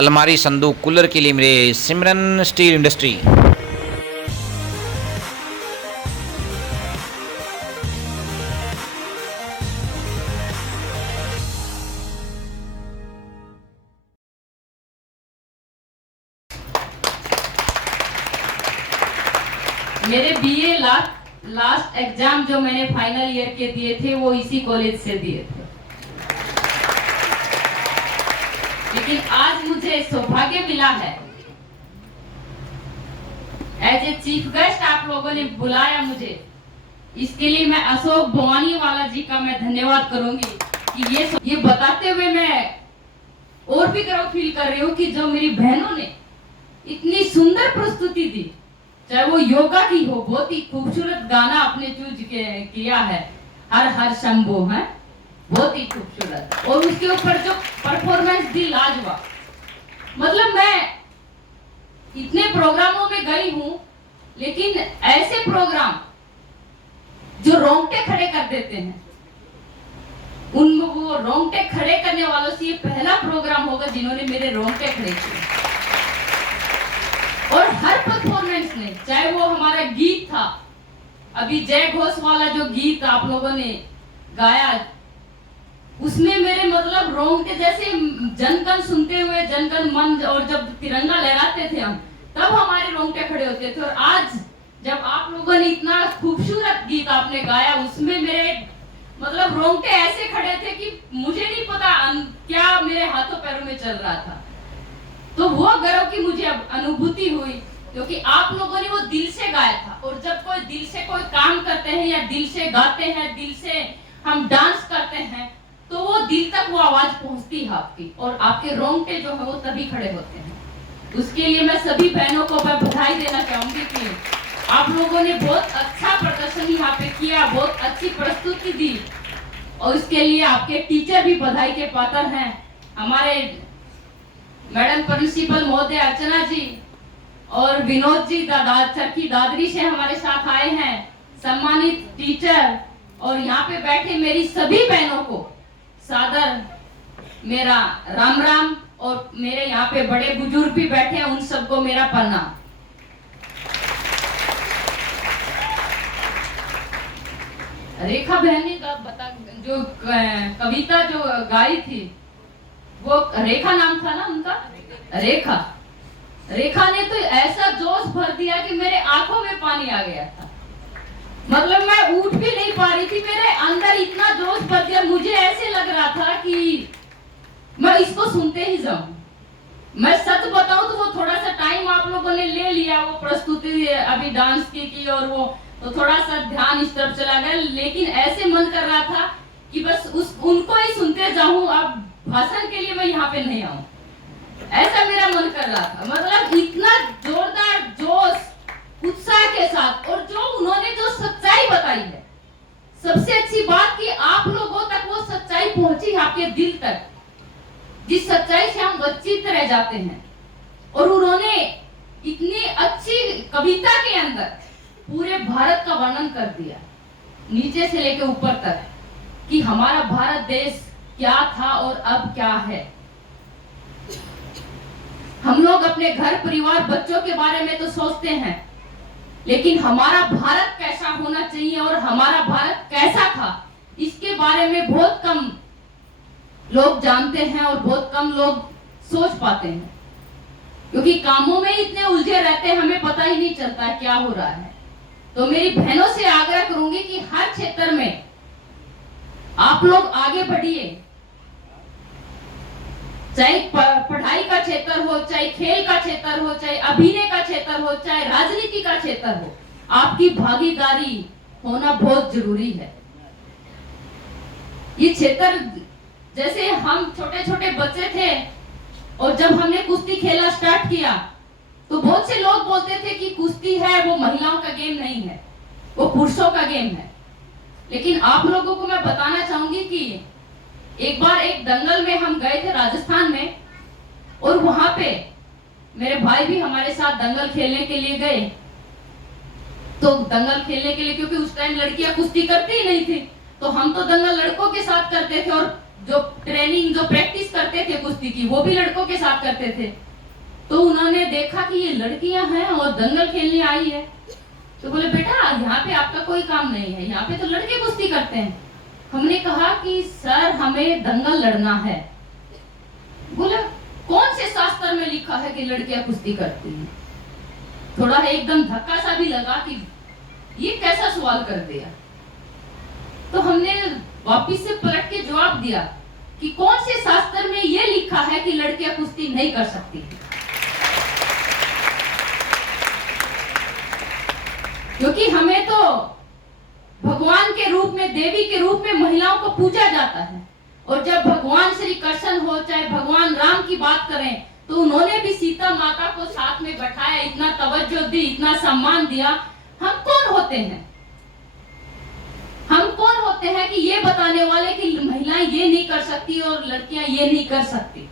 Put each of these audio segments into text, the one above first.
अलमारी संदूक कूलर के लिए मेरे सिमरन स्टील इंडस्ट्री। मेरे बीए लास्ट एग्जाम जो मैंने फाइनल ईयर के दिए थे वो इसी कॉलेज से दिए थे, लेकिन आज मुझे सौभाग्य मिला है, एज ए चीफ गेस्ट आप लोगों ने बुलाया मुझे, इसके लिए मैं अशोक भवानी वाला जी का मैं धन्यवाद करूंगी कि ये बताते हुए मैं और भी गर्व फील कर रही हूँ कि जो मेरी बहनों ने इतनी सुंदर प्रस्तुति दी, चाहे वो योगा की हो, बहुत ही खूबसूरत गाना आपने चूज किया है, हर हर शंभो है, बहुत ही खूबसूरत, और उसके ऊपर जो परफॉर्मेंस दी लाजवाब। मतलब मैं इतने प्रोग्रामों में गई हूं, लेकिन ऐसे प्रोग्राम जो रोंगटे खड़े कर देते हैं, उन वो रोंगटे खड़े करने वालों से ये पहला प्रोग्राम होगा जिन्होंने मेरे रोंगटे खड़े किए। और हर परफॉर्मेंस में, चाहे वो हमारा गीत था, अभी जय घोष वाला जो गीत आप लोगों ने गाया, उसमें मेरे मतलब रोंगटे जैसे जनगण सुनते हुए, जनगण मन, और जब तिरंगा लहराते थे हम, तब हमारे रोंगटे खड़े होते थे। और आज जब आप लोगों ने इतना खूबसूरत गीत आपने गाया, उसमें मेरे मतलब रोंगटे ऐसे खड़े थे कि मुझे नहीं पता क्या मेरे हाथों पैरों में चल रहा था। तो वो गर्व की मुझे अब अनुभूति हुई, क्योंकि आप लोगों ने वो दिल से गाया था। और जब कोई दिल से कोई काम करते हैं या दिल से गाते हैं, दिल से हम डांस करते हैं, तो वो दिल तक वो आवाज पहुंचती है आपकी, और आपके रोंगटे जो है वो तभी खड़े होते हैं। उसके लिए मैं सभी बहनों को मैं बधाई देना चाहूंगी कि आप लोगों ने बहुत अच्छा प्रदर्शन यहाँ पे किया, बहुत अच्छी प्रस्तुति दी, और इसके लिए आपके टीचर भी बधाई के पात्र हैं। हमारे मैडम प्रिंसिपल महोदय अर्चना जी और विनोद जी चरखी दादरी से हमारे साथ आए हैं, सम्मानित टीचर, और यहाँ पे बैठे मेरी सभी बहनों को सादर मेरा राम राम, और मेरे यहाँ पे बड़े बुजुर्ग भी बैठे हैं, उन सबको मेरा प्रणाम। रेखा बहन ने जो कविता जो गाई थी, वो रेखा नाम था ना उनका, रेखा ने तो ऐसा जोश भर दिया कि मेरे आंखों में पानी आ गया था। मतलब मैं उठ भी नहीं पा रही थी, मेरे अंदर इतना जोश भर दिया, मुझे ऐसे लग रहा था कि मैं इसको सुनते ही जाऊं। मैं सच बताऊं तो वो थोड़ा सा टाइम आप लोगों ने ले लिया, वो प्रस्तुति अभी डांस की और वो तो थोड़ा सा ध्यान इस तरफ चला गया, लेकिन ऐसे मन कर रहा था कि बस उनको ही सुनते जाऊं, अब भाषण के लिए मैं यहाँ पे नहीं आऊं, ऐसा मेरा मन कर रहा था। मतलब इतना जोरदार जोश, उत्साह के साथ, और जो उन्होंने जो सच्चाई बताई है, सबसे अच्छी बात कि आप लोगों तक वो सच्चाई पहुंची, आपके दिल तक, जिस सच्चाई से हम वंचित रह जाते हैं। और उन्होंने इतनी अच्छी कविता के अंदर पूरे भारत का वर्णन कर दिया, नीचे से लेकर ऊपर तक, कि हमारा भारत देश क्या था और अब क्या है। हम लोग अपने घर परिवार बच्चों के बारे में तो सोचते हैं, लेकिन हमारा भारत कैसा होना चाहिए और हमारा भारत कैसा था, इसके बारे में बहुत कम लोग जानते हैं और बहुत कम लोग सोच पाते हैं, क्योंकि कामों में इतने उलझे रहते हैं, हमें पता ही नहीं चलता है क्या हो रहा है। तो मेरी बहनों से आग्रह करूंगी कि हर क्षेत्र में आप लोग आगे बढ़िए, चाहे पढ़ाई का क्षेत्र हो, चाहे खेल का क्षेत्र हो, चाहे अभिनय का क्षेत्र हो, चाहे राजनीति का क्षेत्र हो, आपकी भागीदारी होना बहुत जरूरी है। ये क्षेत्र, जैसे हम छोटे छोटे बच्चे थे और जब हमने कुश्ती खेलना स्टार्ट किया, तो बहुत से लोग बोलते थे कि कुश्ती है वो महिलाओं का गेम नहीं है, वो पुरुषों का गेम है। लेकिन आप लोगों को मैं बताना चाहूंगी कि एक बार एक दंगल में हम गए थे राजस्थान में, और वहां पे मेरे भाई भी हमारे साथ दंगल खेलने के लिए गए। तो दंगल खेलने के लिए, क्योंकि उस टाइम लड़कियां कुश्ती करती ही नहीं थी, तो हम तो दंगल लड़कों के साथ करते थे, और जो ट्रेनिंग जो प्रैक्टिस करते थे कुश्ती की वो भी लड़कों के साथ करते थे। तो उन्होंने देखा कि ये लड़कियां हैं और दंगल खेलने आई है, तो बोले बेटा यहाँ पे आपका कोई काम नहीं है, यहाँ पे तो लड़के कुश्ती करते हैं। हमने कहा कि सर हमें दंगल लड़ना है। बोले कौन से शास्त्र में लिखा है कि लड़कियां कुश्ती करती हैं? थोड़ा एकदम धक्का सा भी लगा कि ये कैसा सवाल कर दिया। तो हमने वापिस से पलट के जवाब दिया कि कौन से शास्त्र में ये लिखा है कि लड़कियां कुश्ती नहीं कर सकती। क्योंकि हमें तो भगवान के रूप में, देवी के रूप में महिलाओं को पूजा जाता है। और जब भगवान श्री कृष्ण हो चाहे भगवान राम की बात करें, तो उन्होंने भी सीता माता को साथ में बैठाया, इतना तवज्जो दी, इतना सम्मान दिया। हम कौन होते हैं? हम कौन होते हैं कि ये बताने वाले कि महिलाएं ये नहीं कर सकती और लड़कियां ये नहीं कर सकती?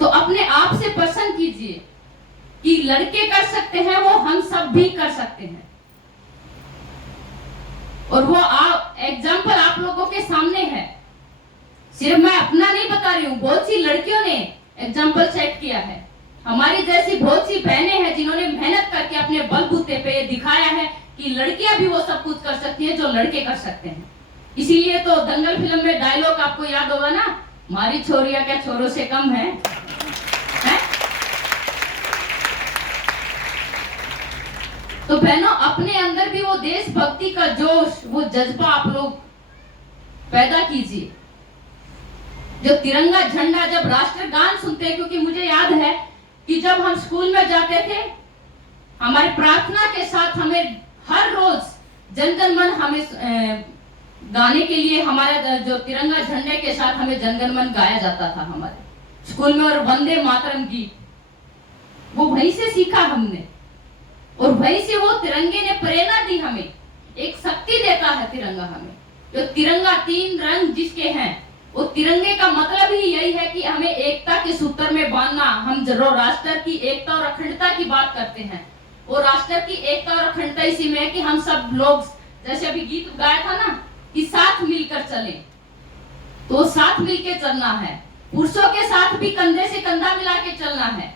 तो अपने आप से प्रश्न कीजिए कि लड़के कर सकते हैं वो हम सब भी कर सकते हैं। और वो एग्जाम्पल आप लोगों के सामने है। सिर्फ मैं अपना नहीं बता रही हूँ, बहुत सी लड़कियों ने एग्जाम्पल सेट किया है। हमारी जैसी बहुत सी बहनें हैं जिन्होंने मेहनत करके अपने बलबूते पे दिखाया है कि लड़कियां भी वो सब कुछ कर सकती हैं जो लड़के कर सकते हैं। इसीलिए तो दंगल फिल्म में डायलॉग आपको याद होगा ना, हमारी छोरियां क्या छोरों से कम है? तो बहनों अपने अंदर भी वो देशभक्ति का जोश, वो जज्बा आप लोग पैदा कीजिए। जो तिरंगा झंडा, जब राष्ट्रगान सुनते हैं, क्योंकि मुझे याद है कि जब हम स्कूल में जाते थे, हमारी प्रार्थना के साथ हमें हर रोज जन गण मन हमें गाने के लिए, हमारे जो तिरंगा झंडे के साथ हमें जन गण मन गाया जाता था हमारे स्कूल में। और वंदे मातरम गीत वो वहीं से सीखा हमने, और वहीं से वो तिरंगे ने प्रेरणा दी हमें, एक शक्ति देता है तिरंगा हमें। जो तिरंगा तीन रंग जिसके हैं, वो तिरंगे का मतलब ही यही है कि हमें एकता के सूत्र में बांधना। हम जरूर राष्ट्र की एकता और अखंडता की बात करते हैं, वो राष्ट्र की एकता और अखंडता इसी में है कि हम सब लोग, जैसे अभी गीत गाया था ना कि साथ मिलकर चले, तो साथ मिलकर चलना है। पुरुषों के साथ भी कंधे से कंधा मिला के चलना है,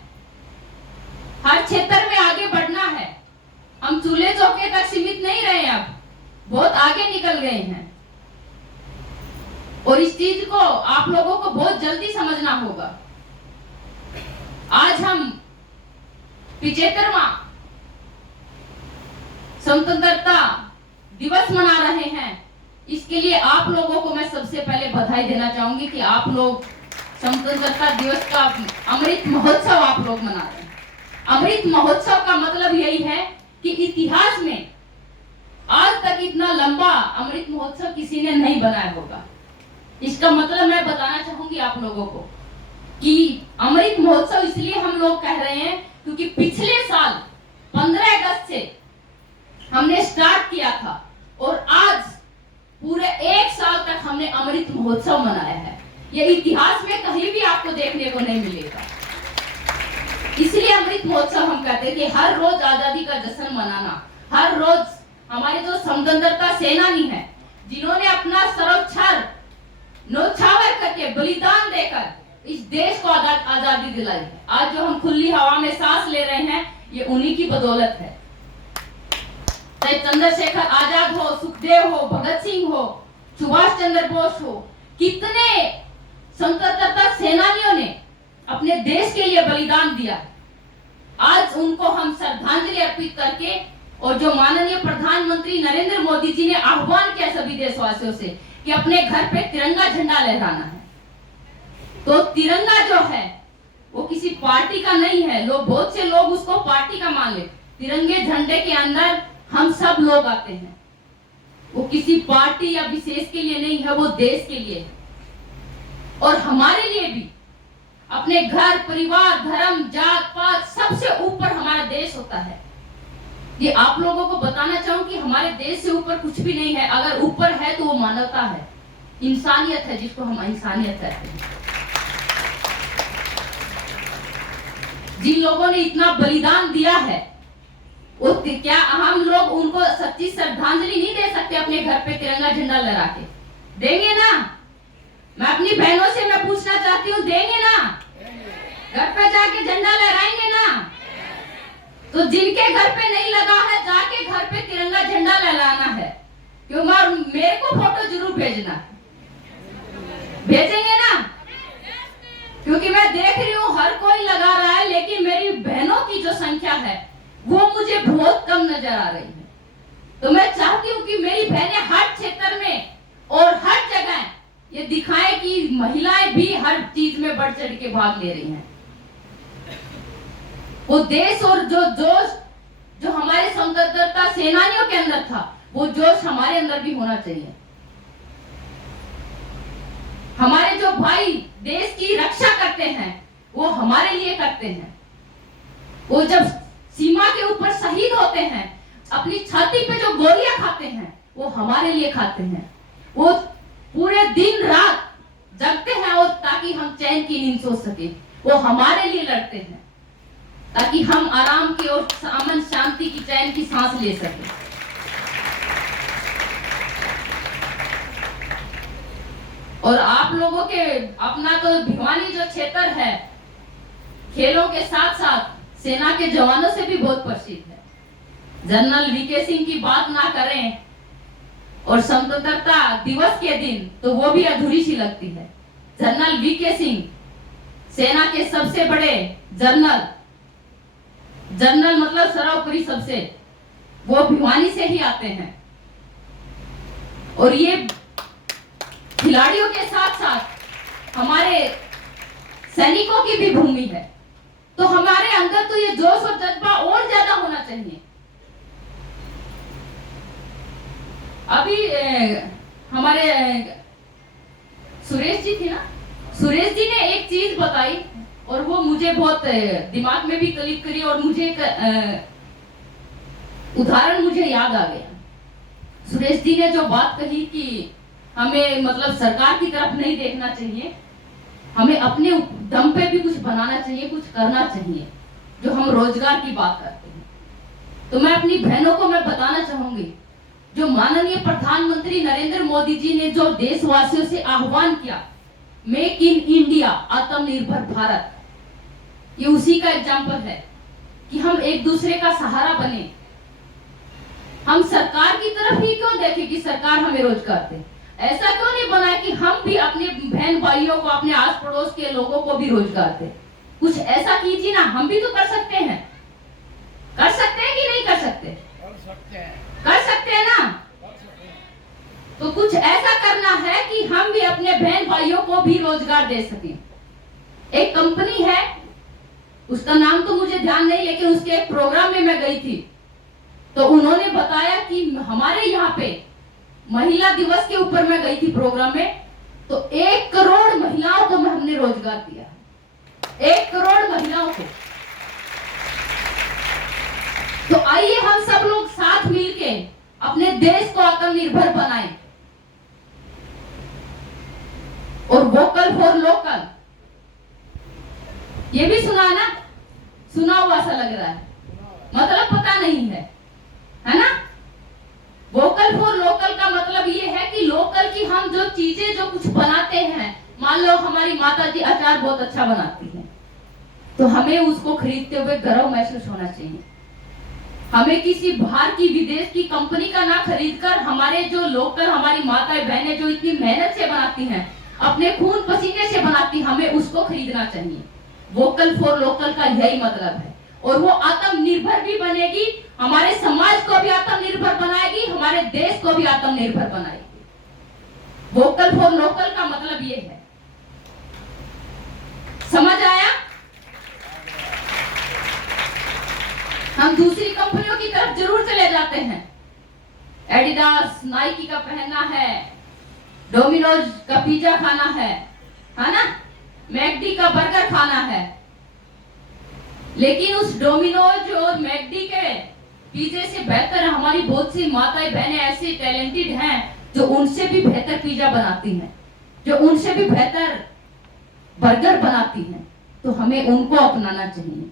हर क्षेत्र में आगे बढ़ना है। हम चूल्हे चौके तक सीमित नहीं रहे, अब बहुत आगे निकल गए हैं। और इस चीज को आप लोगों को बहुत जल्दी समझना होगा। आज हम 75वां स्वतंत्रता दिवस मना रहे हैं। इसके लिए आप लोगों को मैं सबसे पहले बधाई देना चाहूंगी कि आप लोग स्वतंत्रता दिवस का अमृत महोत्सव आप लोग मना रहे हैं। अमृत महोत्सव का मतलब यही है कि इतिहास में आज तक इतना लंबा अमृत महोत्सव किसी ने नहीं बनाया होगा। इसका मतलब मैं बताना चाहूंगी आप लोगों को कि अमृत महोत्सव इसलिए हम लोग कह रहे हैं क्योंकि पिछले साल 15 अगस्त से हमने स्टार्ट किया था और आज पूरे एक साल तक हमने अमृत महोत्सव मनाया है। ये इतिहास में कहीं भी आपको देखने को नहीं मिलेगा। इसलिए अमृत महोत्सव हम कहते हैं कि हर रोज आजादी का जश्न मनाना, हर रोज हमारे जो स्वतंत्रता सेनानी हैं जिन्होंने अपना सर्वोच्चार न्योछावर करके बलिदान देकर इस देश को आजादी दिलाई है। आज जो हम खुली हवा में सांस ले रहे हैं ये उन्हीं की बदौलत है। चाहे चंद्रशेखर आजाद हो, सुखदेव हो, भगत सिंह हो, सुभाष चंद्र बोस हो, कितने स्वतंत्रता सेनानियों ने अपने देश के लिए बलिदान दिया। आज उनको हम श्रद्धांजलि अर्पित करके, और जो माननीय प्रधानमंत्री नरेंद्र मोदी जी ने आह्वान किया सभी देशवासियों से कि अपने घर पे तिरंगा झंडा लहराना है, तो तिरंगा जो है वो किसी पार्टी का नहीं है। लोग, बहुत से लोग उसको पार्टी का मान ले। तिरंगे झंडे के अंदर हम सब लोग आते हैं। वो किसी पार्टी या विशेष के लिए नहीं है, वो देश के लिए है। और हमारे लिए भी अपने घर, परिवार, धर्म, जात पात सबसे ऊपर हमारा देश होता है। ये आप लोगों को बताना चाहूं कि हमारे देश से ऊपर कुछ भी नहीं है। अगर ऊपर है तो वो मानवता है, इंसानियत है, जिसको हम इंसानियत कहते हैं। जिन लोगों ने इतना बलिदान दिया है, वो क्या हम लोग उनको सच्ची श्रद्धांजलि नहीं दे सकते? अपने घर पे तिरंगा झंडा लहरा के देंगे ना? मैं अपनी बहनों से मैं पूछना चाहती हूँ, देंगे ना? घर पे जाके झंडा लहराएंगे ना? तो जिनके घर पे नहीं लगा है, जाके घर पे तिरंगा झंडा लहराना है। क्यों? मेरे को फोटो जरूर भेजना, भेजेंगे ना? क्योंकि मैं देख रही हूँ हर कोई लगा रहा है, लेकिन मेरी बहनों की जो संख्या है वो मुझे बहुत कम नजर आ रही है। तो मैं चाहती हूँ कि मेरी बहनें हर क्षेत्र में और हर जगह ये दिखाएं कि महिलाएं भी हर चीज में बढ़ चढ़ के भाग ले रही हैं। वो देश और जो जोश जो हमारे स्वतंत्रता सेनानियों के अंदर था, वो जोश हमारे अंदर भी होना चाहिए। हमारे जो भाई देश की रक्षा करते हैं, वो हमारे लिए करते हैं। वो जब सीमा के ऊपर शहीद होते हैं, अपनी छाती पे जो गोलियां खाते हैं, वो हमारे लिए खाते हैं। वो पूरे दिन रात जगते हैं और ताकि हम चैन की नींद सो सके, वो हमारे लिए लड़ते हैं, ताकि हम आराम की और अमन शांति की चैन की सांस ले सके। और आप लोगों के अपना तो भिवानी जो क्षेत्र है, खेलों के साथ साथ सेना के जवानों से भी बहुत प्रसिद्ध है। जनरल वीके सिंह की बात ना करें और स्वतंत्रता दिवस के दिन तो वो भी अधूरी सी लगती है। जनरल वीके सिंह सेना के सबसे बड़े जनरल, जनरल मतलब सर्वोपरि सबसे, वो भिवानी से ही आते हैं। और ये खिलाड़ियों के साथ साथ हमारे सैनिकों की भी भूमि है। तो हमारे अंदर तो ये जोश और जज्बा और ज्यादा होना चाहिए। अभी हमारे सुरेश जी थी ना, सुरेश जी ने एक चीज बताई और वो मुझे बहुत दिमाग में भी क्लिक करी और मुझे एक उदाहरण मुझे याद आ गया। सुरेश जी ने जो बात कही कि हमें मतलब सरकार की तरफ नहीं देखना चाहिए, हमें अपने दम पे भी कुछ बनाना चाहिए, कुछ करना चाहिए, जो हम रोजगार की बात करते हैं। तो मैं अपनी बहनों को मैं बताना चाहूंगी, जो माननीय प्रधानमंत्री नरेंद्र मोदी जी ने जो देशवासियों से आह्वान किया, मेक इन इंडिया, आत्मनिर्भर भारत, ये उसी का एग्जाम्पल है कि हम एक दूसरे का सहारा बने। हम सरकार की तरफ ही क्यों देखें कि सरकार हमें रोजगार दे? ऐसा क्यों नहीं बनाए कि हम भी अपने बहन भाइयों को, अपने आस पड़ोस के लोगों को भी रोजगार दे? कुछ ऐसा कीजिए ना, हम भी तो कर सकते हैं। कर सकते हैं कि नहीं कर सकते? कर सकते हैं ना? तो कुछ ऐसा करना है कि हम भी अपने बहन भाइयों को भी रोजगार दे सकें। एक कंपनी है, उसका नाम तो मुझे ध्यान नहीं, लेकिन उसके एक प्रोग्राम में मैं गई थी, तो उन्होंने बताया कि हमारे यहाँ पे महिला दिवस के ऊपर मैं गई थी प्रोग्राम में, तो 1 करोड़ महिलाओं को हमने रोजगार दिया। 1 करोड़ महिलाओं को। तो आइए हम सब लोग साथ मिलके अपने देश को आत्मनिर्भर बनाएं और वोकल फॉर लोकल, ये भी सुना ना? सुना हुआ सा लग रहा है, मतलब पता नहीं है ना? वोकल फॉर लोकल का मतलब ये है कि लोकल की हम जो चीजें जो कुछ बनाते हैं, मान लो हमारी माता जी अचार बहुत अच्छा बनाती हैं, तो हमें उसको खरीदते हुए गर्व महसूस होना चाहिए। हमें किसी बाहर की विदेश की कंपनी का ना खरीदकर हमारे जो लोकल, हमारी माताएं बहनें जो इतनी मेहनत से बनाती हैं, अपने खून पसीने से बनाती, हमें उसको खरीदना चाहिए। वोकल फॉर लोकल का यही मतलब है। और वो आत्मनिर्भर भी बनेगी, हमारे समाज को भी आत्मनिर्भर बनाएगी, हमारे देश को भी आत्मनिर्भर बनाएगी। वोकल फॉर लोकल का मतलब ये है। समझ आया? हम दूसरी कंपनियों की तरफ जरूर चले जाते हैं, एडिडास, नाइकी का पहनना है, डोमिनोज का पिज्जा खाना है ना? मैकडी का बर्गर खाना है। लेकिन उस डोमिनोज और मैकडी के पिज्जे से बेहतर हमारी बहुत सी माताएं बहनें ऐसी टैलेंटेड हैं जो उनसे भी बेहतर पिज्जा बनाती हैं, जो उनसे भी बेहतर बर्गर बनाती हैं। तो हमें उनको अपनाना चाहिए।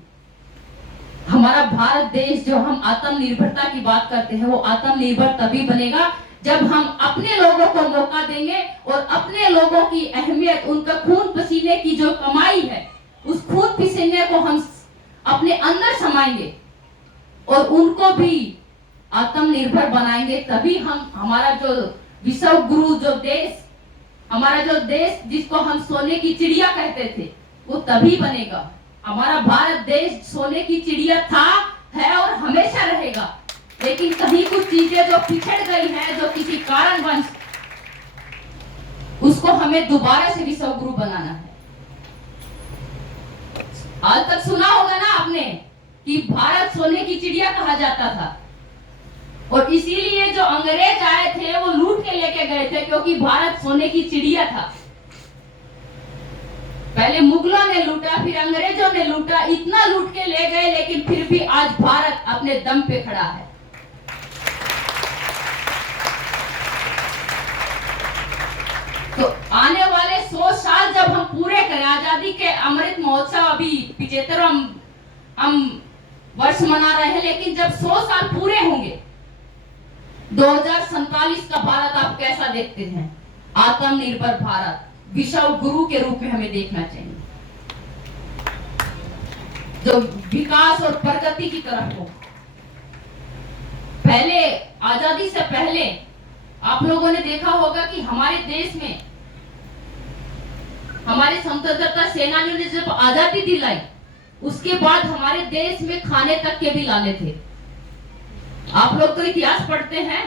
हमारा भारत देश, जो हम आत्मनिर्भरता की बात करते हैं, वो आत्मनिर्भर तभी बनेगा जब हम अपने लोगों को मौका देंगे और अपने लोगों की अहमियत, उनका खून पसीने की जो कमाई है, उस खून पसीने को हम अपने अंदर समाएंगे और उनको भी आत्मनिर्भर बनाएंगे, तभी हम हमारा जो विश्व गुरु, जो देश, हमारा जो देश जिसको हम सोने की चिड़िया कहते थे, वो तभी बनेगा। हमारा भारत देश सोने की चिड़िया था, है और हमेशा रहेगा। लेकिन कहीं कुछ चीजें जो पिछड़ गई हैं, जो किसी कारणवश, उसको हमें दोबारा से विश्व गुरु बनाना है। आज तक सुना होगा ना आपने कि भारत सोने की चिड़िया कहा जाता था, और इसीलिए जो अंग्रेज आए थे वो लूट के लेके गए थे, क्योंकि भारत सोने की चिड़िया था। पहले मुगलों ने लूटा, फिर अंग्रेजों ने लूटा, इतना लूट के ले गए, लेकिन फिर भी आज भारत अपने दम पे खड़ा है। तो आने वाले 100 साल जब हम पूरे करें, आजादी के अमृत महोत्सव अभी 75वां हम वर्ष मना रहे हैं, लेकिन जब 100 साल पूरे होंगे, 2047 का भारत आप कैसा देखते हैं? आत्मनिर्भर भारत, विश्व गुरु के रूप में हमें देखना चाहिए, जो विकास और प्रगति की तरफ हो। पहले, आजादी से पहले आप लोगों ने देखा होगा कि हमारे देश में हमारे स्वतंत्रता सेनानियों ने जब आजादी दिलाई, उसके बाद हमारे देश में खाने तक के भी लाले थे। आप लोग तो इतिहास पढ़ते हैं,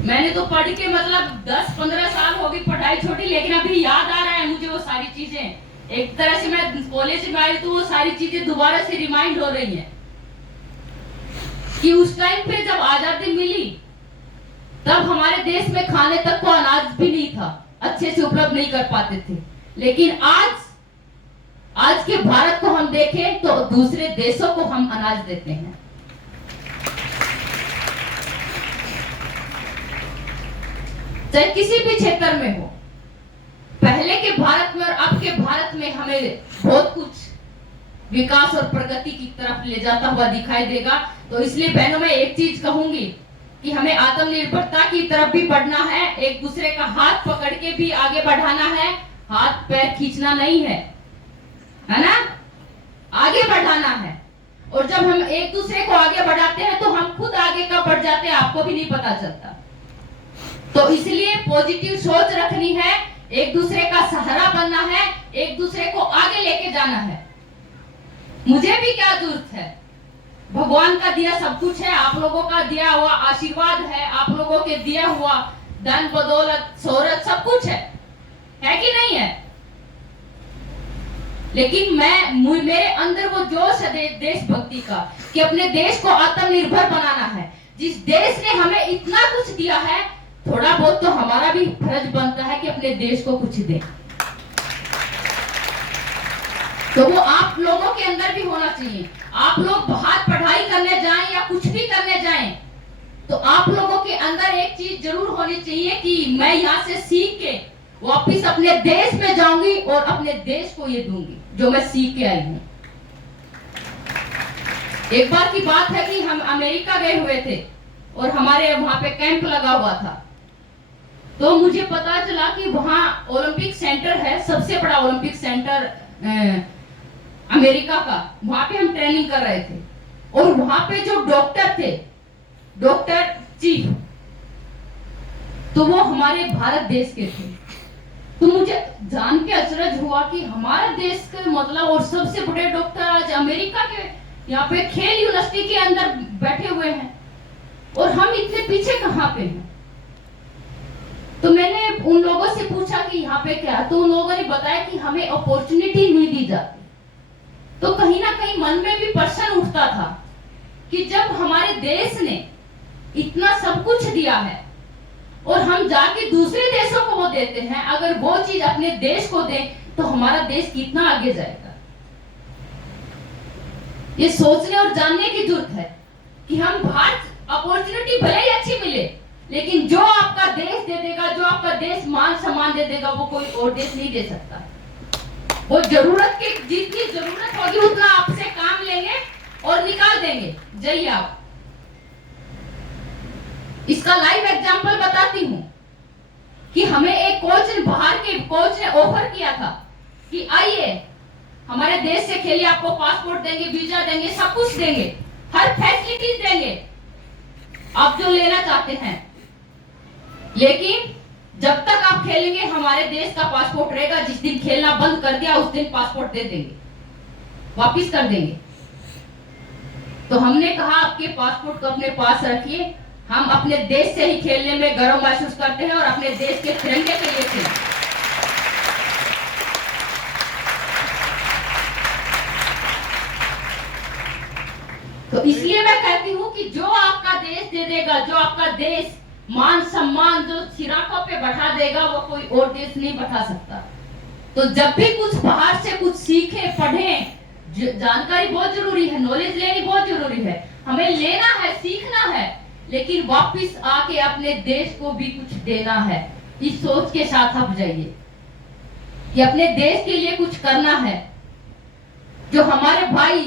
मैंने तो पढ़ के मतलब 10-15 साल हो गई, पढ़ाई छोटी, लेकिन अभी याद आ रहा है मुझे वो सारी चीजें। एक तरह से मैं कॉलेज में आई तो वो सारी चीजें दोबारा से रिमाइंड हो रही हैं कि उस टाइम पे जब आजादी मिली, तब हमारे देश में खाने तक को अनाज भी नहीं था, अच्छे से उपलब्ध नहीं कर पाते थे। लेकिन आज के भारत को हम देखें तो दूसरे देशों को हम अनाज देते हैं। चाहे किसी भी क्षेत्र में हो, पहले के भारत में और अब के भारत में हमें बहुत कुछ विकास और प्रगति की तरफ ले जाता हुआ दिखाई देगा। तो इसलिए बहनों, मैं एक चीज कहूंगी कि हमें आत्मनिर्भरता की तरफ भी बढ़ना है, एक दूसरे का हाथ पकड़ के भी आगे बढ़ाना है, हाथ पैर खींचना नहीं है, है ना? आगे बढ़ाना है। और जब हम एक दूसरे को आगे बढ़ाते हैं तो हम खुद आगे का बढ़ जाते हैं, आपको भी नहीं पता चलता। तो इसलिए पॉजिटिव सोच रखनी है, एक दूसरे का सहारा बनना है, एक दूसरे को आगे लेके जाना है। मुझे भी क्या जरूरत है, भगवान का दिया सब कुछ है, आप लोगों का दिया हुआ आशीर्वाद है, आप लोगों के दिया हुआ धन बदौलत शोहरत सब कुछ है कि नहीं है? लेकिन मेरे अंदर वो जोश है देशभक्ति का, कि अपने देश को आत्मनिर्भर बनाना है। जिस देश ने हमें इतना कुछ दिया है, थोड़ा बहुत तो हमारा भी फर्ज बनता है कि अपने देश को कुछ दें। तो वो आप लोगों के अंदर भी होना चाहिए। आप लोग बाहर पढ़ाई करने जाएं या कुछ भी करने जाएं, तो आप लोगों के अंदर एक चीज जरूर होनी चाहिए कि मैं यहाँ से सीख के वापिस अपने देश में जाऊंगी और अपने देश को ये दूंगी जो मैं सीख के आई हूँ। एक बार की बात है कि हम अमेरिका गए हुए थे और हमारे वहां पे कैंप लगा हुआ था। तो मुझे पता चला कि वहां ओलंपिक सेंटर है, सबसे बड़ा ओलंपिक सेंटर अमेरिका का। वहां पे हम ट्रेनिंग कर रहे थे और वहां पे जो डॉक्टर थे, डॉक्टर चीफ, तो वो हमारे भारत देश के थे। तो मुझे जान के अचरज हुआ कि हमारा देश के मतलब और सबसे बड़े डॉक्टर आज अमेरिका के यहाँ पे खेल यूनिवर्सिटी के अंदर बैठे हुए हैं और हम इतने पीछे कहाँ पे हैं। तो मैंने उन लोगों से पूछा कि यहाँ पे क्या, तो उन लोगों ने बताया कि हमें अपॉर्चुनिटी नहीं दी जाती। तो कहीं ना कहीं मन में भी प्रश्न उठता था कि जब हमारे देश ने इतना सब कुछ दिया है और हम जाके दूसरे देशों को वो देते हैं, अगर वो चीज अपने देश को दें तो हमारा देश कितना आगे जाएगा। ये सोचने और जानने की जरूरत है कि हम बाहर अपॉर्चुनिटी भले ही अच्छी मिले, लेकिन जो आपका देश दे देगा, जो आपका देश मान सम्मान दे देगा, वो कोई और देश नहीं दे सकता। वो जरूरत की जितनी जरूरत होगी उतना आपसे काम लेंगे और निकाल देंगे। जय आप। इसका लाइव एग्जांपल बताती हूँ कि हमें एक कोच ने, बाहर के कोच ने ऑफर किया था कि आइए हमारे देश से खेलिए, आपको पासपोर्ट देंगे, वीजा देंगे, सब कुछ देंगे, हर फैसिलिटीज देंगे आप जो लेना चाहते हैं, लेकिन जब तक आप खेलेंगे हमारे देश का पासपोर्ट रहेगा। जिस दिन खेलना बंद कर दिया उस दिन पासपोर्ट दे देंगे, वापिस कर देंगे। तो हमने कहा आपके पासपोर्ट को अपने पास रखिए, हम अपने देश से ही खेलने में गर्व महसूस करते हैं और अपने देश के तिरंगे के लिए खेलते हैं। तो इसलिए मैं कहती हूँ कि जो आपका देश दे देगा, जो आपका देश मान सम्मान जो सिराकों पे बैठा देगा, वो कोई और देश नहीं बैठा सकता। तो जब भी कुछ बाहर से कुछ सीखे, पढ़ें, जानकारी बहुत जरूरी है, नॉलेज लेनी बहुत जरूरी है, हमें लेना है, सीखना है, लेकिन वापस आके अपने देश को भी कुछ देना है। इस सोच के साथ आप जाइए कि अपने देश के लिए कुछ करना है। जो हमारे भाई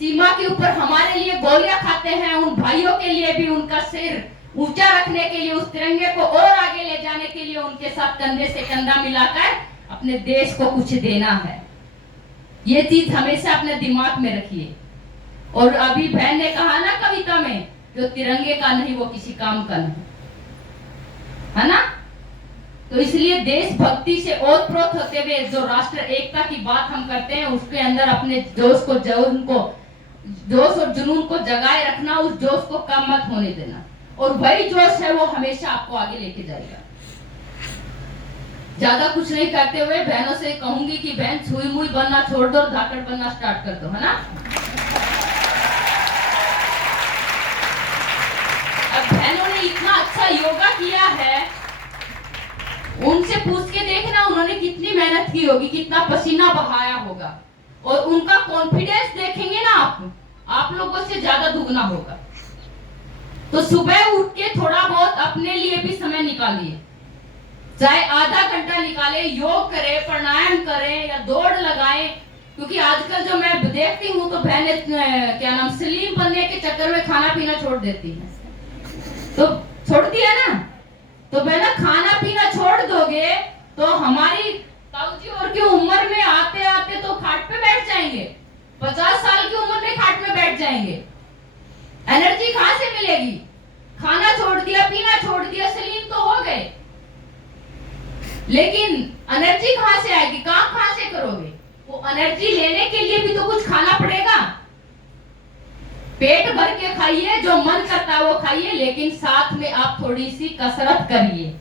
सीमा के ऊपर हमारे लिए गोलियां खाते हैं, उन भाइयों के लिए भी उनका सिर ऊंचा रखने के लिए, उस तिरंगे को और आगे ले जाने के लिए उनके साथ कंधे से कंधा मिलाकर अपने देश को कुछ देना है। ये चीज हमेशा अपने दिमाग में रखिए। और अभी बहन ने कहा ना कविता में, जो तिरंगे का नहीं वो किसी काम का नहीं, है ना। तो इसलिए देशभक्ति से ओतप्रोत होते हुए जो राष्ट्र एकता की बात हम करते हैं, उसके अंदर अपने जोश और जुनून को जगाए रखना, उस जोश को कम मत होने देना, और वही जोश है वो हमेशा आपको आगे लेके जाएगा। ज्यादा कुछ नहीं करते हुए बहनों से कहूंगी कि बहन छुई मुई बनना छोड़ दो और धाकड़ बनना स्टार्ट कर दो, है ना। अब बहनों ने इतना अच्छा योगा किया है, उनसे पूछ के देखना उन्होंने कितनी मेहनत की होगी, कितना पसीना बहाया होगा, और उनका कॉन्फिडेंस देखेंगे ना आप लोगों से ज्यादा दुगना होगा। तो सुबह उठ के थोड़ा बहुत अपने लिए भी समय निकालिए, चाहे आधा घंटा निकाले, योग करें, प्राणायाम करें या दौड़ लगाएं। क्योंकि आजकल जो मैं देखती हूँ तो बहनें क्या नाम स्लिम बनने के चक्कर में खाना पीना छोड़ देती है। तो छोड़ती है ना, तो बहना खाना पीना छोड़ दोगे तो हमारी ताऊजी और की उम्र में आते आते तो खाट पे बैठ जाएंगे, 50 साल की उम्र में खाट में बैठ जाएंगे। एनर्जी कहां से मिलेगी? खाना छोड़ दिया, पीना छोड़ दिया, स्लिम तो हो गए, लेकिन एनर्जी कहां से आएगी? काम कहां से करोगे? वो एनर्जी लेने के लिए भी तो कुछ खाना पड़ेगा। पेट भर के खाइए, जो मन करता है वो खाइए, लेकिन साथ में आप थोड़ी सी कसरत करिए,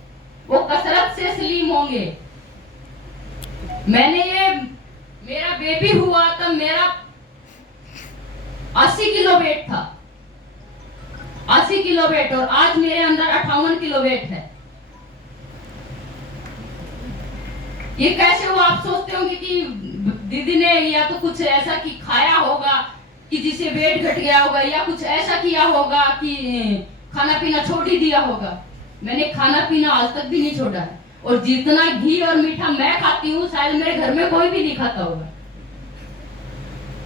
वो कसरत से स्लिम होंगे। मैंने ये मेरा बेबी हुआ तब मेरा 80 किलो वेट था, 80 किलो वेट, और आज मेरे अंदर 58 किलो वेट है। ये कैसे हुआ? आप सोचते होंगे कि दीदी ने या तो कुछ ऐसा कि खाया होगा कि जिसे वेट घट गया होगा, या कुछ ऐसा किया होगा कि खाना पीना छोड़ ही दिया होगा। मैंने खाना पीना आज तक भी नहीं छोड़ा है, और जितना घी और मीठा मैं खाती हूँ शायद मेरे घर में कोई भी नहीं खाता होगा।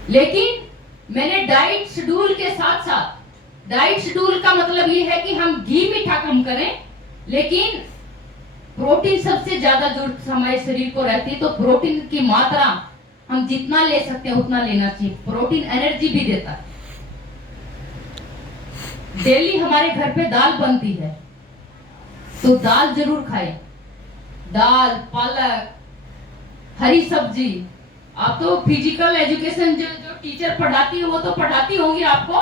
लेकिन मैंने डाइट शेड्यूल के साथ साथ, डाइट शेड्यूल का मतलब ये है कि हम घी मीठा कम करें, लेकिन प्रोटीन सबसे ज्यादा जरूरत हमारे शरीर को रहती है। तो प्रोटीन की मात्रा हम जितना ले सकते हैं उतना लेना चाहिए। प्रोटीन एनर्जी भी देता है। डेली हमारे घर पे दाल बनती है, तो दाल जरूर खाएं, दाल, पालक, हरी सब्जी। आप तो फिजिकल एजुकेशन जो टीचर पढ़ाती है वो तो पढ़ाती होंगी आपको,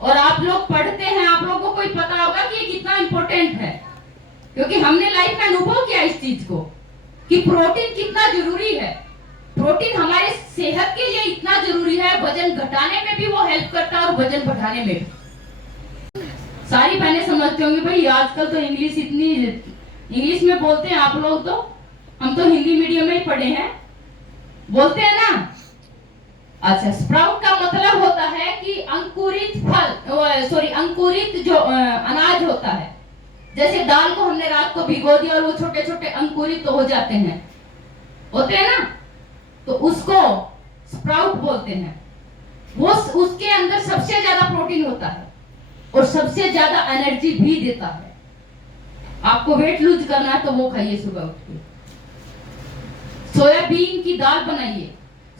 और आप लोग पढ़ते हैं, आप लोगों को ही पता होगा कि ये कितना इंपॉर्टेंट है, क्योंकि हमने लाइफ में अनुभव किया इस चीज को कि प्रोटीन कितना जरूरी है। प्रोटीन हमारे सेहत के लिए इतना जरूरी है, वजन घटाने में भी वो हेल्प करता है और वजन बढ़ाने में भी। सारी बहनें समझते होंगे भाई आजकल तो इंग्लिश इतनी इंग्लिश में बोलते हैं आप लोग, तो हम तो हिंदी मीडियम में ही पढ़े हैं, बोलते हैं ना। अच्छा, स्प्राउट का मतलब होता है कि अंकुरित अंकुरित जो अनाज होता है। जैसे दाल को हमने रात को भिगो दिया और वो छोटे छोटे अंकुरित तो हो जाते हैं, होते हैं ना, तो उसको स्प्राउट बोलते हैं। वो उसके अंदर सबसे ज्यादा प्रोटीन होता है, और सबसे ज्यादा एनर्जी भी देता है। आपको वेट लूज करना है तो वो खाइए सुबह उठ के। सोयाबीन की दाल बनाइए,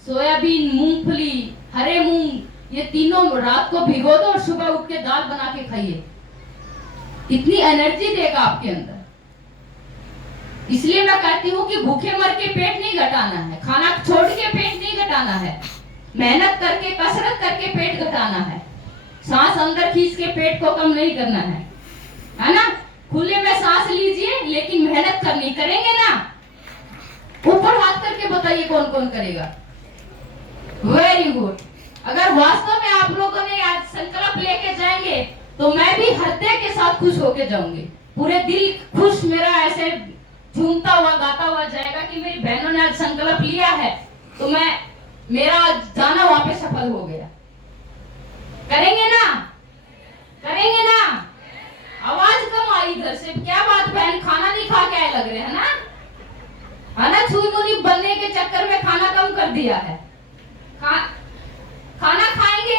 सोयाबीन, मूंगफली, हरे मूंग, ये तीनों रात को भिगो दो और सुबह उठ के दाल बना के खाइए। इतनी एनर्जी देगा आपके अंदर। इसलिए मैं कहती हूँ कि भूखे मर के पेट नहीं घटाना है, खाना छोड़ के पेट नहीं घटाना है, मेहनत करके कसरत करके पेट घटाना है। सांस अंदर खींच के पेट को कम नहीं करना है ना। खुले में सांस लीजिए लेकिन मेहनत करनी, करेंगे ना? ऊपर हाथ करके बताइए कौन कौन करेगा। Very good. अगर वास्तव में आप लोगों ने आज संकल्प लेके जाएंगे तो मैं भी हृदय के साथ खुश होके जाऊंगी। पूरे दिल खुश, मेरा ऐसे झूमता हुआ गाता हुआ जाएगा कि मेरी बहनों ने आज संकल्प लिया है, तो मेरा जाना वहां पे सफल हो गया। करेंगे ना? करेंगे ना? आवाज कम आई इधर से, क्या बात बहन, खाना नहीं खा के आए लग रहे हैं ना? है ना? छुई बनने के चक्कर में खाना कम कर दिया है। खाना खाएंगे,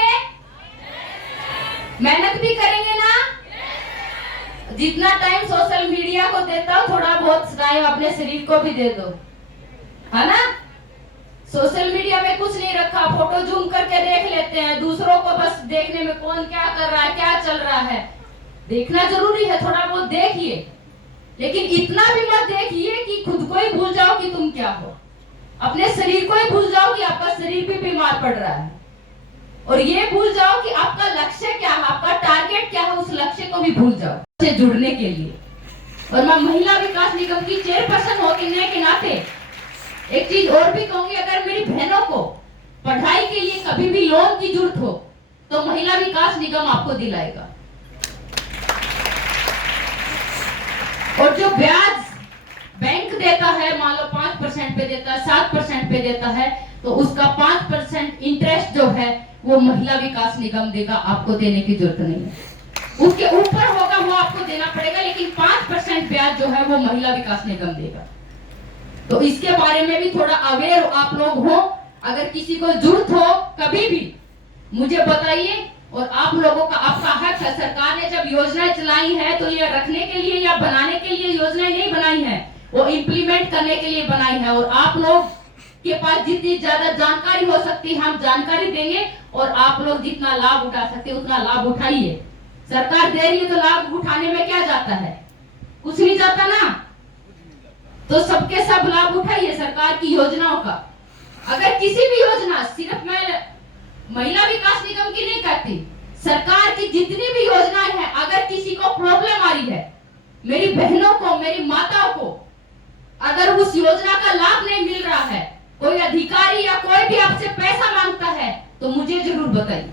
मेहनत भी करेंगे ना? जितना टाइम सोशल मीडिया को देता हूँ, थोड़ा बहुत टाइम अपने शरीर को भी दे दो, है ना? सोशल मीडिया में कुछ नहीं रखा, फोटो जूम करके देख लेते हैं, दूसरों को बस देखने में कौन क्या कर रहा है, क्या चल रहा है। देखना जरूरी है, थोड़ा बहुत देखिए, लेकिन इतना भी मत देखिए कि खुद को ही भूल जाओ कि तुम क्या हो। अपने शरीर को ही भूल जाओ कि आपका शरीर भी बीमार पड़ रहा है, और ये भूल जाओ कि आपका लक्ष्य क्या है, आपका टारगेट क्या है, उस लक्ष्य को भी भूल जाओ से जुड़ने के लिए। और मैं महिला विकास निगम की चेयरपर्सन होने के नाते एक चीज और भी कहूंगी, अगर मेरी बहनों को पढ़ाई के लिए कभी भी लोन की जरूरत हो तो महिला विकास निगम आपको दिलाएगा। और जो ब्याज बैंक देता है, मान लो 5% पे देता है, 7% पे देता है, तो उसका 5% इंटरेस्ट जो है वो महिला विकास निगम देगा, आपको देने की जरूरत नहीं है। उसके ऊपर होगा वो आपको देना पड़ेगा, लेकिन 5% ब्याज जो है वो महिला विकास निगम देगा। तो इसके बारे में भी थोड़ा अवेयर आप लोग हो। अगर किसी को जरूरत हो कभी भी मुझे बताइए, और आप लोगों का आपका हक है। सरकार ने जब योजनाएं चलाई है तो ये रखने के लिए या बनाने के लिए योजनाएं नहीं बनाई है, वो इम्प्लीमेंट करने के लिए बनाई है। और आप लोग के पास जितनी ज्यादा जानकारी हो सकती है हम जानकारी देंगे, और आप लोग जितना लाभ उठा सकते उतना लाभ उठाइए। सरकार दे रही है तो लाभ उठाने में क्या जाता है? कुछ नहीं जाता ना। तो सबके सब लाभ उठाइए सरकार की योजनाओं का। अगर किसी भी योजना, सिर्फ मैं महिला विकास निगम की नहीं कहती, सरकार की जितनी भी योजनाएं हैं, अगर किसी को प्रॉब्लम आ रही है, मेरी बहनों को, मेरी माताओं को अगर उस योजना का लाभ नहीं मिल रहा है, कोई अधिकारी या कोई भी आपसे पैसा मांगता है, तो मुझे जरूर बताइए।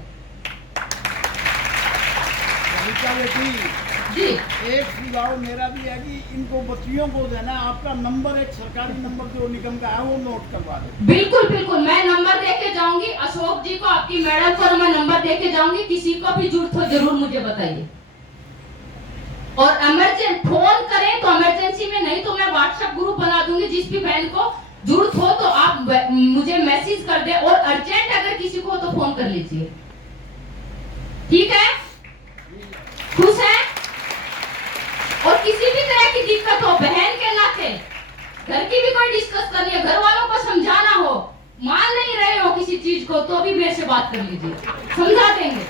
जी, एक सुझाव मेरा भी है कि इनको बच्चियों को देना, आपका नंबर, एक सरकारी नंबर जो निगम का है वो नोट करवा दे। बिल्कुल बिल्कुल, मैं नंबर दे के जाऊंगी, अशोक जी को, आपकी मैडम को मैं नंबर दे के जाऊंगी। किसी को भी जरूरत हो जरूर मुझे बताइए। और इमरजेंसी फोन करें तो इमरजेंसी में, नहीं तो मैं व्हाट्सएप ग्रुप बना दूंगी। जिस भी बहन को जरूरत हो तो आप मुझे मैसेज कर दे, और अर्जेंट अगर किसी को हो तो फोन कर लीजिए। ठीक है? खुश है? और किसी भी तरह की दिक्कत हो, बहन के नाते घर की भी कोई डिस्कस करनी है, घर वालों को समझाना हो, मान नहीं रहे हो किसी चीज को, तो भी मेरे से बात कर लीजिए, समझा देंगे।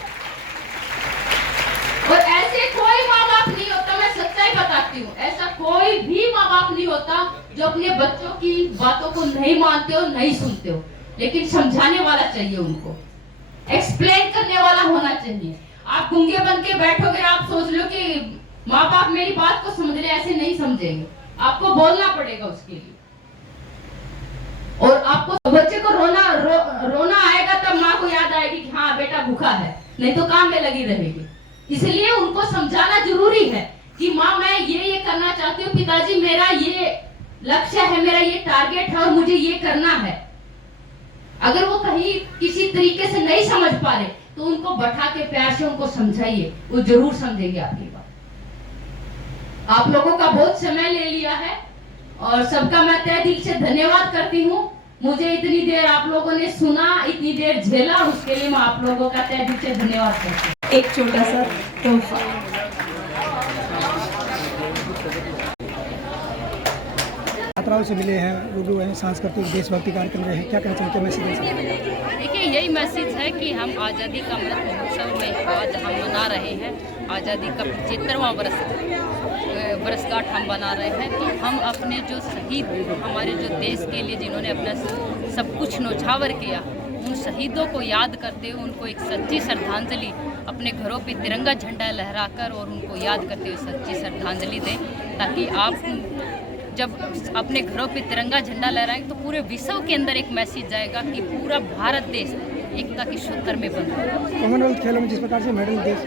और ऐसे कोई माँ बाप नहीं होता, मैं सच्चाई बताती हूँ, ऐसा कोई भी माँ बाप नहीं होता जो अपने बच्चों की बातों को नहीं मानते हो, नहीं सुनते हो, लेकिन समझाने वाला चाहिए, उनको एक्सप्लेन करने वाला होना चाहिए। आप गूंगे बन के बैठोगे, आप सोच लो कि माँ बाप मेरी बात को समझ रहे, ऐसे नहीं समझेंगे, आपको बोलना पड़ेगा उसके लिए। और आपको बच्चे को रोना आएगा तब माँ को याद आएगी कि हाँ बेटा भूखा है, नहीं तो काम में लगी रहेगी। इसलिए उनको समझाना जरूरी है कि माँ मैं ये करना चाहती हूँ, पिताजी मेरा ये लक्ष्य है, मेरा ये टारगेट है और मुझे ये करना है। अगर वो कहीं किसी तरीके से नहीं समझ पा रहे तो उनको बैठा के प्यार से उनको समझाइए, वो जरूर समझेंगे आपकी बात। आप लोगों का बहुत समय ले लिया है और सबका मैं तहे दिल से धन्यवाद करती हूँ। मुझे इतनी देर आप लोगों ने सुना, इतनी देर झेला, उसके लिए मैं आप लोगों का तहे दिल से धन्यवाद करती हूँ। एक छोटा सा तोहफा। छात्राओं से मिले हैं, रूबरू हैं, सांस्कृतिक देशभक्ति कार्यक्रम रहे हैं, क्या कहना चाहते हैं, मैसेज? देखिए यही मैसेज है कि हम आज़ादी का अमृत महोत्सव में आज हम मना रहे हैं, आज़ादी का 75वां वर्षगांठ हम बना रहे हैं। तो हम अपने जो शहीद हमारे जो देश के लिए जिन्होंने अपना सब कुछ न्यौछावर किया, उन शहीदों को याद करते हुए उनको एक सच्ची श्रद्धांजलि अपने घरों पे तिरंगा झंडा लहराकर और उनको याद करते हुए सच्ची श्रद्धांजलि दें, ताकि आप जब अपने घरों पे तिरंगा झंडा लहराएंगे तो पूरे विश्व के अंदर एक मैसेज जाएगा कि पूरा भारत देश एकता के सूत्र में बंधा है। कॉमनवेल्थ खेलों में जिस प्रकार से मेडल देश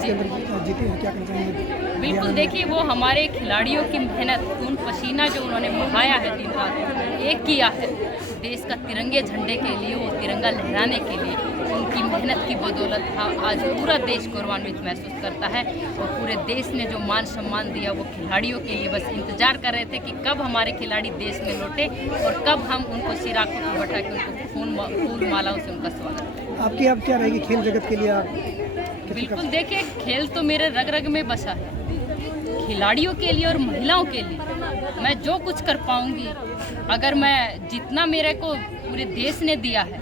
के अंदर जीते हैं, क्या कहना चाहेंगे? बिल्कुल, देखिए वो हमारे खिलाड़ियों की मेहनत, खून पसीना जो उन्होंने बहाया है, दिन रात एक किया है देश का तिरंगे झंडे के लिए, वो तिरंगा लहराने के लिए, उनकी मेहनत की बदौलत आज पूरा देश गौरवान्वित महसूस करता है। और पूरे देश ने जो मान सम्मान दिया वो खिलाड़ियों के लिए बस इंतजार कर रहे थे कि कब हमारे खिलाड़ी देश में लौटे और कब हम उनको सिराखों पर बैठा के उनको फूल मालाओं से उनका स्वागत करें। आपकी अब क्या रहेगी खेल जगत के लिए? आप बिल्कुल, देखिए खेल तो मेरे रग रग में बसा है, खिलाड़ियों के लिए और महिलाओं के लिए मैं जो कुछ कर पाऊंगी, अगर मैं जितना मेरे को पूरे देश ने दिया है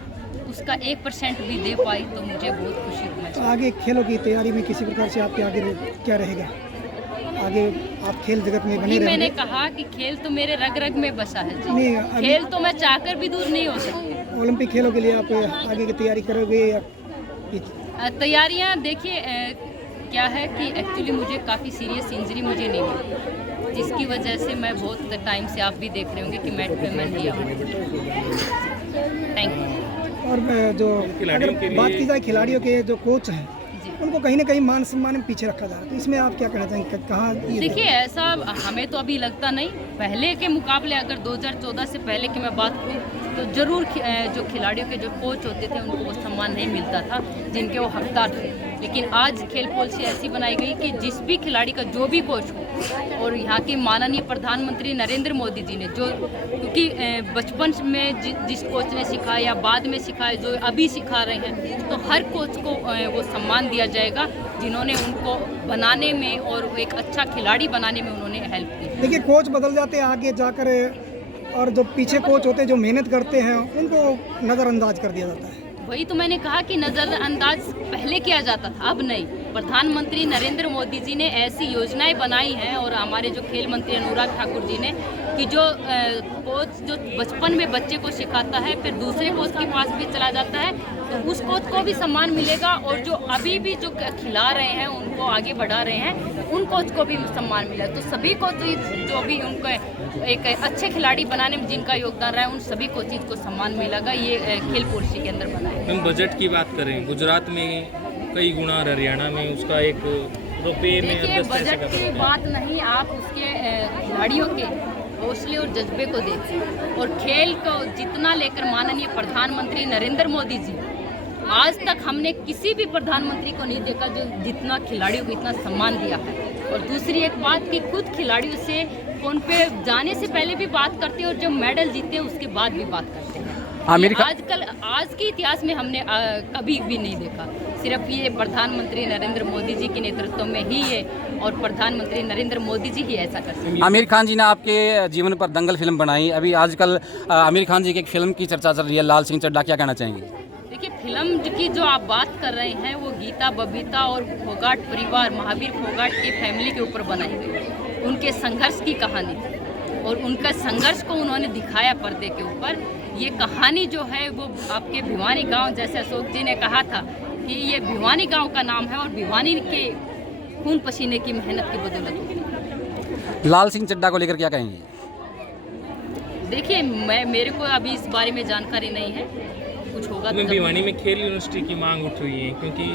उसका 1% भी दे पाई तो मुझे बहुत खुशी महसूस। आगे खेलों की तैयारी में किसी प्रकार से आपके आगे क्या रहेगा? आगे आप खेल जगत में बने रहेंगे? मैंने कहा कि खेल तो मेरे रग रग में बसा है जी। नहीं, खेल तो मैं चाहकर भी दूर नहीं हो सकती। ओलंपिक खेलों के लिए आप आगे की तैयारी करोगे या? तैयारियां देखिए क्या है कि एक्चुअली मुझे काफ़ी सीरियस इंजरी मुझे नहीं मिली, जिसकी वजह से मैं बहुत टाइम से, आप भी देख रहे होंगे कि मैट पे मैं नहीं आऊँ। Thank you. और जो अगर बात की जाए खिलाड़ियों के जो कोच हैं उनको कहीं ना कहीं मान सम्मान में पीछे रखा जा रहा है, तो इसमें आप क्या कहना चाहेंगे? कहाँ देखिए ऐसा हमें तो अभी लगता नहीं, पहले के मुकाबले अगर 2014 से पहले की मैं बात करूँ तो ज़रूर जो खिलाड़ियों के जो कोच होते थे उनको वो सम्मान नहीं मिलता था जिनके वो हकदार थे। लेकिन आज खेल पॉलिसी ऐसी बनाई गई कि जिस भी खिलाड़ी का जो भी कोच हो, और यहाँ के माननीय प्रधानमंत्री नरेंद्र मोदी जी ने जो, क्योंकि बचपन में जिस कोच ने सिखाया या बाद में सिखाया, जो अभी सिखा रहे हैं, तो हर कोच को वो सम्मान दिया जाएगा जिन्होंने उनको बनाने में और एक अच्छा खिलाड़ी बनाने में उन्होंने हेल्प की। देखिए कोच बदल जाते हैं आगे जाकर, और जो पीछे कोच होते हैं जो मेहनत करते हैं उनको नज़रअंदाज कर दिया जाता है। वही तो मैंने कहा कि नज़रअंदाज पहले किया जाता था, अब नहीं। प्रधानमंत्री नरेंद्र मोदी जी ने ऐसी योजनाएं बनाई हैं और हमारे जो खेल मंत्री अनुराग ठाकुर जी ने, कि जो कोच जो बचपन में बच्चे को सिखाता है फिर दूसरे कोच के पास भी चला जाता है, तो उस कोच को भी सम्मान मिलेगा, और जो अभी भी जो खिला रहे हैं उनको आगे बढ़ा रहे हैं उन कोच को भी सम्मान मिलेगा। तो सभी को जो भी उनको एक अच्छे खिलाड़ी बनाने में जिनका योगदान रहा है उन सभी को चीज़ को सम्मान मिलेगा। ये खेल पॉलिसी के अंदर बना है। हम बजट की बात करें, गुजरात में कई गुना और हरियाणा में उसका एक रुपये में देखिए बजट की बात नहीं, आप उसके खिलाड़ियों के हौसले और जज्बे को देखें, और खेल को जितना लेकर माननीय प्रधानमंत्री नरेंद्र मोदी जी, आज तक हमने किसी भी प्रधानमंत्री को नहीं देखा जो जितना खिलाड़ियों को इतना सम्मान दिया है। और दूसरी एक बात कि खुद खिलाड़ियों से फोन पे जाने से पहले भी बात करते हैं और जब मेडल जीते उसके बाद भी बात करते हैं। आजकल आज के इतिहास में हमने कभी भी नहीं देखा। सिर्फ ये प्रधानमंत्री नरेंद्र मोदी जी के नेतृत्व में ही है, और प्रधानमंत्री नरेंद्र मोदी जी ही ऐसा कर सकते हैं। आमिर खान जी ने आपके जीवन पर दंगल फिल्म बनाई, अभी आजकल आमिर खान जी की एक फिल्म की चर्चा चल रही है, लाल सिंह चड्ढा, क्या कहना चाहेंगे? देखिए फिल्म की जो आप बात कर रहे हैं वो गीता, बबीता और फोगाट परिवार, महावीर फोगाट की फैमिली के ऊपर बनाई गई, उनके संघर्ष की कहानी थी और उनका संघर्ष को उन्होंने दिखाया पर्दे के ऊपर। ये कहानी जो है वो आपके भिवानी गांव, जैसे अशोक जी ने कहा था कि ये भिवानी गांव का नाम है और भिवानी के खून पसीने की मेहनत की बदौलत होती है। लाल सिंह चड्ढा को लेकर क्या कहेंगे? देखिए मेरे को अभी इस बारे में जानकारी नहीं है, कुछ होगा तो भिवानी में खेल यूनिवर्सिटी की मांग उठ रही है, क्योंकि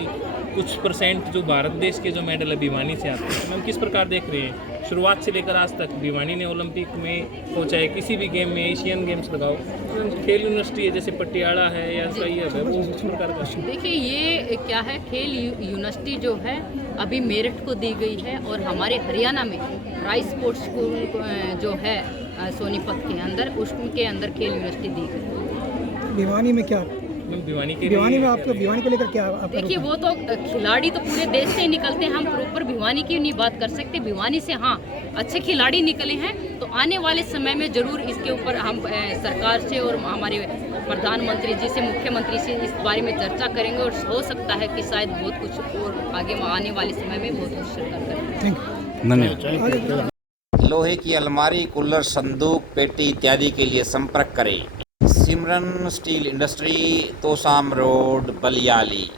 कुछ परसेंट जो भारत देश के जो मेडल है भिवानी से आते हैं। हम किस प्रकार देख रहे हैं, शुरुआत से लेकर आज तक भिवानी ने ओलंपिक में हो चाहे किसी भी गेम में, एशियन गेम्स लगाओ, खेल यूनिवर्सिटी है जैसे पटियाला है या सैयद है, वो उस प्रकार का। देखिए ये क्या है, खेल यूनिवर्सिटी जो है अभी मेरठ को दी गई है, और हमारे हरियाणा में राइस स्पोर्ट्स स्कूल जो है सोनीपत के अंदर, उसके अंदर खेल यूनिवर्सिटी दी गई। भिवानी में क्या मैम भिवानी के भिवानी में लिए आपको भिवानी को लेकर क्या आपका देखिए रुख है? वो तो खिलाड़ी तो पूरे देश से ही निकलते हैं, हम प्रॉपर भिवानी की नहीं बात कर सकते। भिवानी से हाँ अच्छे खिलाड़ी निकले हैं, तो आने वाले समय में जरूर इसके ऊपर हम सरकार से और हमारे प्रधानमंत्री जी से, मुख्यमंत्री से इस बारे में चर्चा करेंगे और हो सकता है कि शायद बहुत कुछ और आगे आने वाले समय में बहुत कुछ सरकार करें। Thank you. धन्यवाद। लोहे की अलमारी, कूलर, संदूक, पेटी इत्यादि के लिए संपर्क करें सिमरन steel industry, Tosham road, Baliyali.